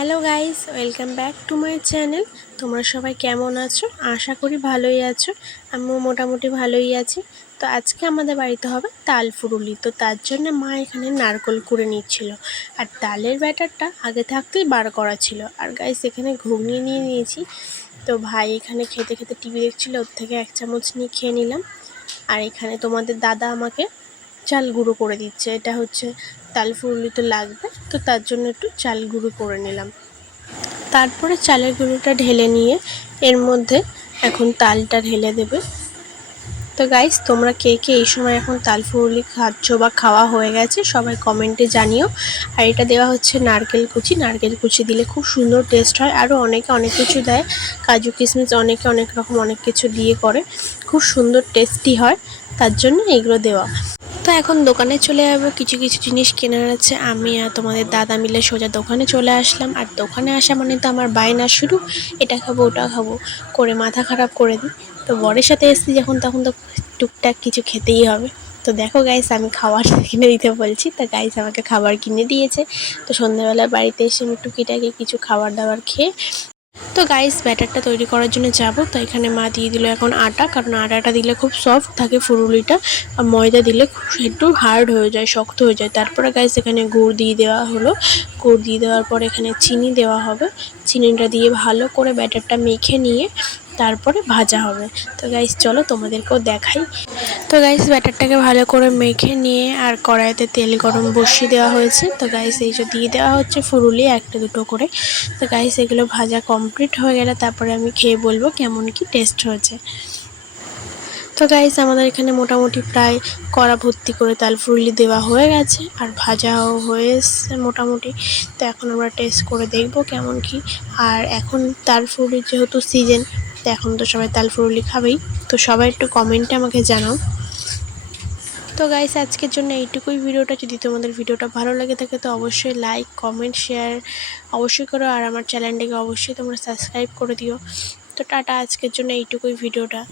Hello guys, welcome back to my channel. তোমরা সবাই কেমন আছো? আশা করি ভালোই আছো। আমিও মোটামুটি ভালোই আছি। তো আজকে আমাদের বাড়িতে হবে তাল ফুরুলি। তো তার জন্য মা এখানে নারকেল কুড়ে নিচ্ছিল, আর তালের ব্যাটারটা আগে থাকতেই বার করা ছিল। আর গাইস এখানে ঘুগনি নিয়ে নিয়েছি। তো ভাই এখানে খেতে খেতে টিভি দেখছিল, ওর থেকে এক চামচ নিয়ে খেয়ে নিলাম। আর এখানে তোমাদের দাদা আমাকে চাল গুঁড়ো করে দিচ্ছে। এটা হচ্ছে তাল ফুরুলি তো লাগবে, তো তার জন্য একটু চাল গুঁড়ো করে নিলাম। তারপরে চালের গুঁড়োটা ঢেলে নিয়ে এর মধ্যে এখন তালটা ঢেলে দেবে। তো গাইস, তোমরা কে কে এই সময় এখন তাল ফুরুলি খাচ্ছ বা খাওয়া হয়ে গেছে সবাই কমেন্টে জানিও। আর এটা দেওয়া হচ্ছে নারকেল কুচি দিলে খুব সুন্দর টেস্ট হয়। আরও অনেকে অনেক কিছু দেয়, কাজু কিশমিশ, অনেকে অনেক রকম অনেক কিছু দিয়ে করে, খুব সুন্দর টেস্টি হয়, তার জন্য এগুলো দেওয়া। তো এখন দোকানে চলে যাবো, কিছু কিছু জিনিস কেনার আছে। আমি আর তোমাদের দাদা মিলে সোজা দোকানে চলে আসলাম। আর দোকানে আসা মানে তো আমার বায়না শুরু, এটা খাবো ওটা খাবো করে মাথা খারাপ করে দিই। তো বরের সাথে এসেছি যখন, তখন তো টুকটাক কিছু খেতেই হবে। তো দেখো গাইস, আমি খাবার কিনে দিতে বলছি, তা গাইস আমাকে খাবার কিনে দিয়েছে। তো সন্ধ্যাবেলা বাড়িতে এসে আমি টুকিটাকি কিছু খাবার দাবার খেয়ে তো গাইস ব্যাটারটা তৈরি করার জন্য যাব। তো এখানে মা দিয়ে দিল এখন আটা, কারণ আটাটা দিলে খুব সফট থাকে ফুরুলিটা, আর ময়দা দিলে একটু হার্ড হয়ে যায়, শক্ত হয়ে যায়। তারপরে গাইস এখানে গুড় দিয়ে দেওয়া হলো। গুড় দিয়ে দেওয়ার পর এখানে চিনি দেওয়া হবে। চিনিটা দিয়ে ভালো করে ব্যাটারটা মেখে নিয়ে তারপরে ভাজা হবে। তো গাইস চলো তোমাদেরকেও দেখাই। তো গাইস ব্যাটারটাকে ভালো করে মেখে নিয়ে আর কড়াইতে তেল গরম বসিয়ে দেওয়া হয়েছে। তো গাইস এই যে দিয়ে দেওয়া হচ্ছে ফুরুলি একটা দুটো করে। তো গাইস এগুলো ভাজা কমপ্লিট হয়ে গেলে তারপরে আমি খেয়ে বলবো কেমন কি টেস্ট হয়েছে। তো গাইস আমাদের এখানে মোটামুটি প্রায় কড়া ভর্তি করে তাল ফুরুলি দেওয়া হয়ে গেছে, আর ভাজাও হয়ে এসছে মোটামুটি। তো এখন আমরা টেস্ট করে দেখবো কেমন কি। আর এখন তাল ফুরুলির যেহেতু সিজন, তো এখন তো সবাই তাল ফুরুলি খাবেই। তো সবাই একটু কমেন্টে আমাকে জানাও। তো গাইস আজকের জন্য এইটুকুই ভিডিওটা। যদি তোমাদের ভিডিওটা ভালো লাগে থাকে তো অবশ্যই লাইক কমেন্ট শেয়ার অবশ্যই করো, আর আমার চ্যানেলটাকে অবশ্যই তোমরা সাবস্ক্রাইব করে দিও। তো টাটা, আজকের জন্য এইটুকুই ভিডিওটা।